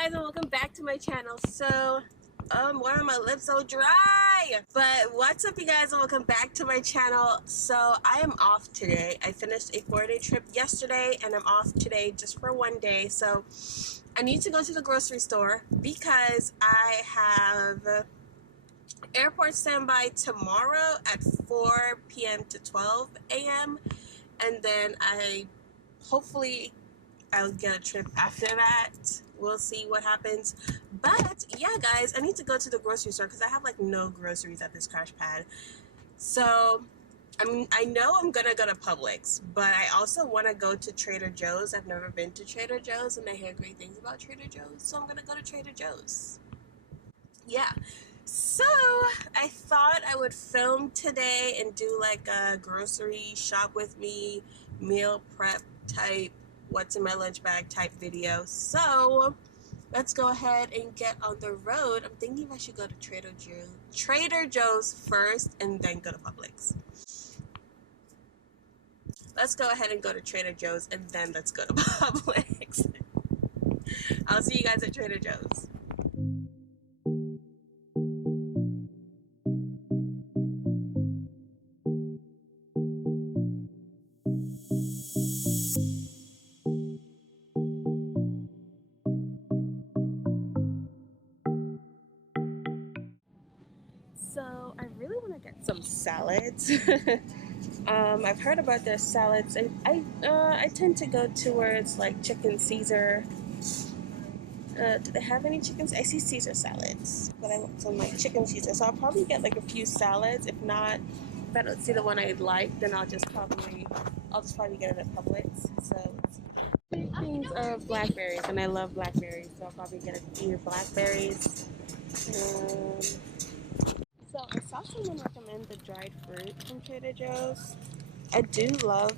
guys, and welcome back to my channel. So why are my lips so dry? But what's up, you guys, and welcome back to my channel. So I am off today. I finished a 4-day trip yesterday and I'm off today just for 1 day. So I need to go to the grocery store because I have airport standby tomorrow at 4 p.m. to 12 a.m. and then hopefully I'll get a trip after that. We'll see what happens. But yeah, guys, I need to go to the grocery store because I have like no groceries at this crash pad. So I know I'm gonna go to Publix, but I also want to go to Trader Joe's. I've never been to Trader Joe's and I hear great things about Trader Joe's, so I'm gonna go to Trader Joe's. Yeah, so I thought I would film today and do like a grocery shop with me, meal prep type, what's in my lunch bag type video. So let's go ahead and get on the road. I'm thinking I should go to Trader Joe's first and then go to Publix. Let's go ahead and go to Trader Joe's and then let's go to Publix. I'll see you guys at Trader Joe's. So I really want to get some salads. I've heard about their salads. I tend to go towards like chicken Caesar. Do they have any chickens? I see Caesar salads, but I want some like chicken Caesar. So I'll probably get like a few salads. If not, if I don't see the one I like, then I'll just probably get it at Publix. So things of blackberries, and I love blackberries, so I'll probably get a few blackberries. So I saw someone recommend the dried fruit from Trader Joe's. I do love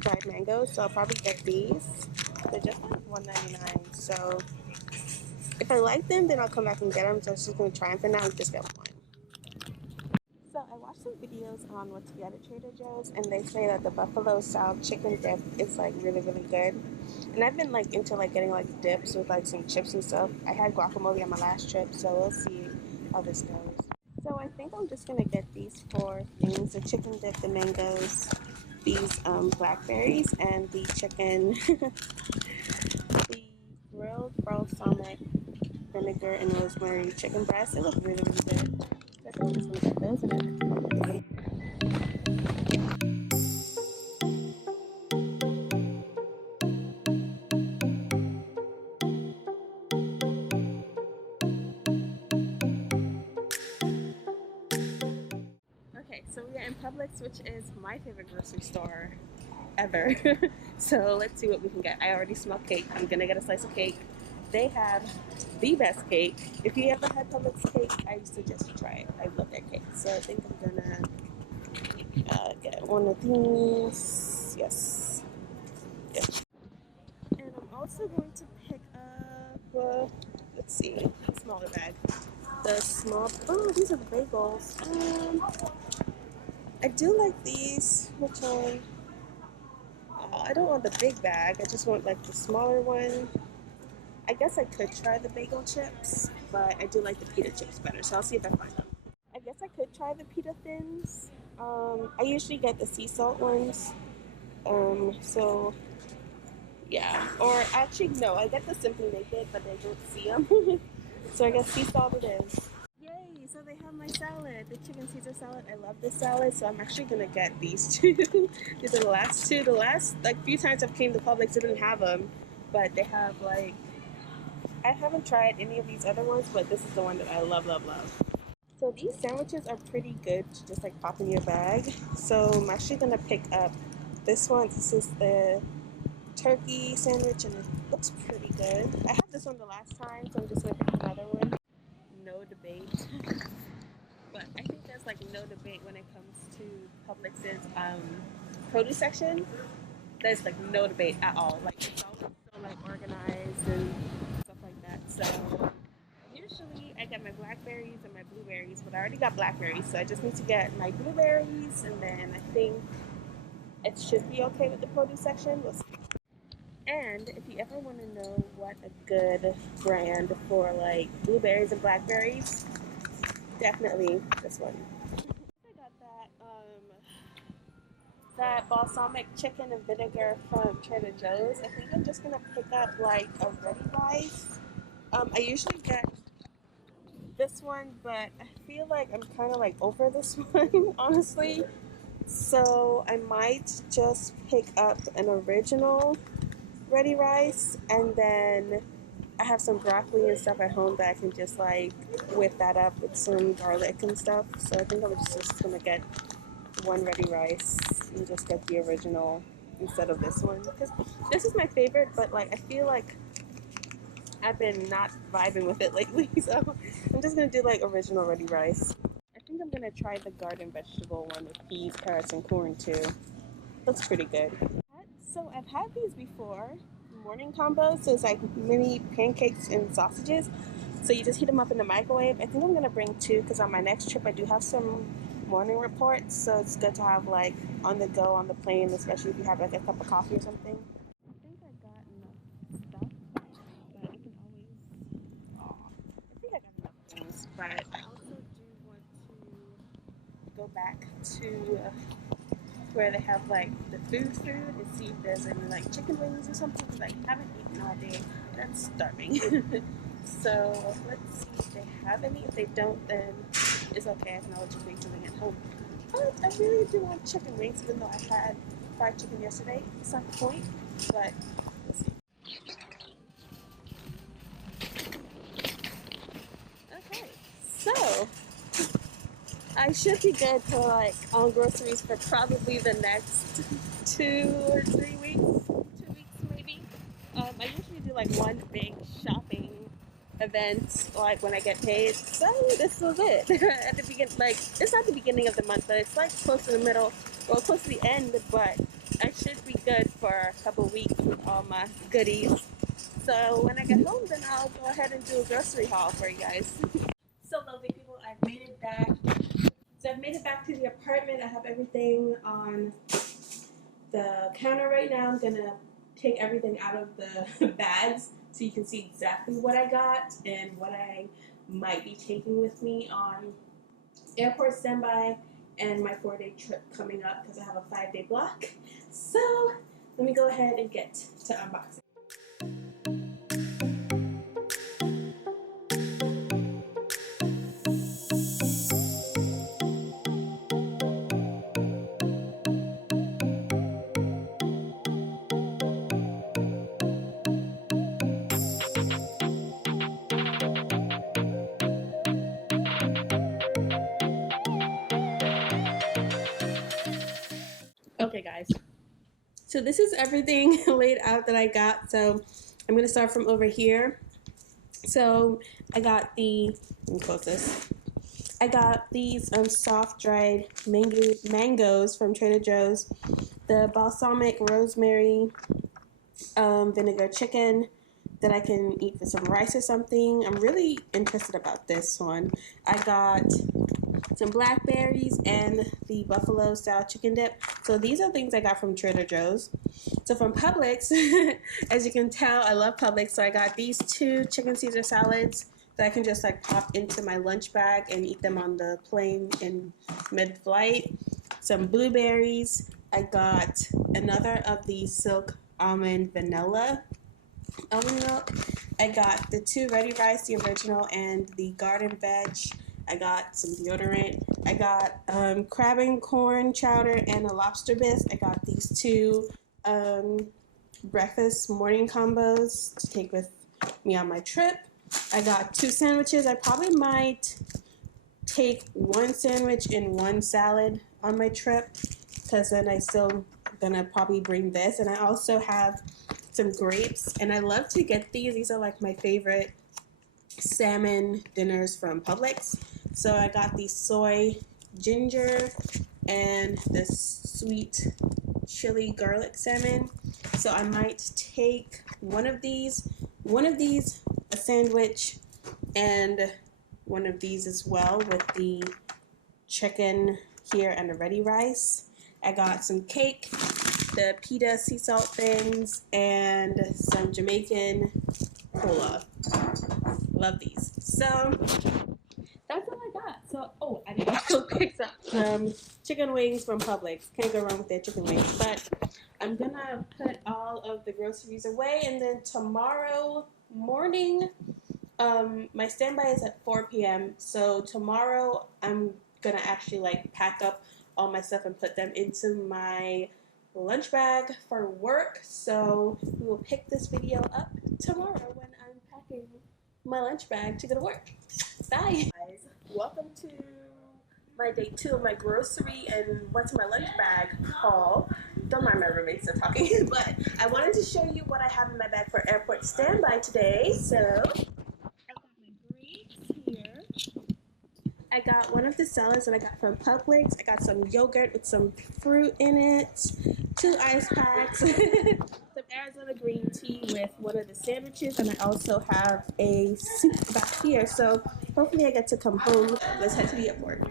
dried mangoes, so I'll probably get these. They're just like $1.99. So if I like them, then I'll come back and get them. So I'm just going to try them for now and just get one. So I watched some videos on what to get at Trader Joe's, and they say that the buffalo style chicken dip is like really, really good. And I've been like into like getting like dips with like some chips and stuff. I had guacamole on my last trip, so we'll see how this goes. So I think I'm just gonna get these 4 things: the chicken dip, the mangoes, these blackberries, and the chicken, the grilled balsamic vinegar and rosemary chicken breast. It looks really, really good. So I think I'm just gonna get those in. Okay, so we are in Publix, which is my favorite grocery store ever. So let's see what we can get. I already smell cake. I'm gonna get a slice of cake. They have the best cake. If you ever had Publix cake, I suggest you try it. I love their cake. So I think I'm gonna get one of these. Yes. And I'm also going to pick up, let's see, a smaller bag. These are the bagels. I do like these. Which one? I don't want the big bag. I just want like the smaller one. I guess I could try the bagel chips, but I do like the pita chips better, so I'll see if I find them. I guess I could try the pita thins. I usually get the sea salt ones. So yeah. Or actually, no, I get the Simply Naked, but I don't see them. So I guess sea salt it is. Yay! So they have my salad, the chicken Caesar salad. I love this salad, so I'm actually gonna get these two. These are the last two. The last like few times I've came to Publix, they didn't have them, but they have like. I haven't tried any of these other ones, but this is the one that I love, love, love. So these sandwiches are pretty good to just like pop in your bag. So I'm actually gonna pick up this one. This is the turkey sandwich, and it looks pretty good. I had this one the last time, so I'm just gonna pick another one. No debate. But I think there's like no debate when it comes to Publix's produce section. There's like no debate at all. Like it's all so like organized and stuff like that. So usually I get my blackberries and my blueberries, but I already got blackberries, so I just need to get my blueberries, and then I think it should be okay with the produce section. We'll see. And if you ever want to know what a good brand for like blueberries and blackberries, definitely this one. I got that balsamic chicken and vinegar from Trader Joe's. I think I'm just gonna pick up like a ready rice. I usually get this one, but I feel like I'm kind of like over this one, honestly. So I might just pick up an original ready rice, and then I have some broccoli and stuff at home that I can just like whip that up with some garlic and stuff. So I think I'm just gonna get one ready rice and just get the original instead of this one, because this is my favorite, but like I feel like I've been not vibing with it lately, so I'm just gonna do like original ready rice. I think I'm gonna try the garden vegetable one with peas, carrots, and corn too. Looks pretty good. So I've had these before, morning combos. So it's like mini pancakes and sausages. So you just heat them up in the microwave. I think I'm gonna bring two because on my next trip I do have some morning reports. So it's good to have like on the go on the plane, especially if you have like a cup of coffee or something. I think I got enough stuff, but I can always. Oh, I think I got enough things, but I also do want to go back to where they have like the food and see if there's any like chicken wings or something, because I haven't eaten all day and I'm starving. So let's see if they have any. If they don't, then it's okay. I can always just make something at home. But I really do want chicken wings, even though I had fried chicken yesterday at some point. But we'll see. Okay, so I should be good for like on groceries for probably the next 2 or 3 weeks, 2 weeks maybe. I usually do like one big shopping event like when I get paid. So this was it at the beginning. Like it's not the beginning of the month, but it's like close to the middle, well close to the end. But I should be good for a couple weeks with all my goodies. So when I get home, then I'll go ahead and do a grocery haul for you guys. So lovely people, I've made it back. So I've made it back to the apartment. I have everything on the counter right now. I'm gonna take everything out of the bags so you can see exactly what I got and what I might be taking with me on airport standby and my 4-day trip coming up because I have a 5-day block. So let me go ahead and get to unboxing. Okay guys, so this is everything laid out that I got. So I'm gonna start from over here. So I got let me close this. I got these soft dried mangoes from Trader Joe's, the balsamic rosemary vinegar chicken that I can eat with some rice or something. I'm really interested about this one. I got some blackberries and the buffalo style chicken dip. So these are things I got from Trader Joe's. So from Publix, as you can tell, I love Publix. So I got these 2 chicken Caesar salads that I can just like pop into my lunch bag and eat them on the plane in mid-flight. Some blueberries. I got another of the silk almond vanilla almond milk. I got the 2 ready rice, the original, and the garden veg. I got some deodorant. I got crab and corn chowder and a lobster bisque. I got these 2 breakfast morning combos to take with me on my trip. I got 2 sandwiches. I probably might take 1 sandwich and 1 salad on my trip because then I still gonna probably bring this. And I also have some grapes, and I love to get these. These are like my favorite salmon dinners from Publix. So I got the soy ginger and the sweet chili garlic salmon. So I might take one of these, a sandwich, and one of these as well with the chicken here and the ready rice. I got some cake the pita sea salt things, and some Jamaican cola. Love these. So that's all I got. So, oh, I need to go pick up some chicken wings from Publix. Can't go wrong with their chicken wings. But I'm gonna put all of the groceries away, and then tomorrow morning, my standby is at 4 p.m. So tomorrow I'm gonna actually like pack up all my stuff and put them into my lunch bag for work. So we will pick this video up tomorrow when I'm packing my lunch bag to go to work. Bye guys, welcome to my day 2 of my grocery and what's in my lunch bag haul. Don't mind my roommates are talking, but I wanted to show you what I have in my bag for airport standby today. So I got my grapes here. I got one of the salads that I got from Publix. I got some yogurt with some fruit in it, 2 ice packs, some Arizona green tea with one of the sandwiches, and I also have a soup back here. So hopefully I get to come home. Let's head to the airport.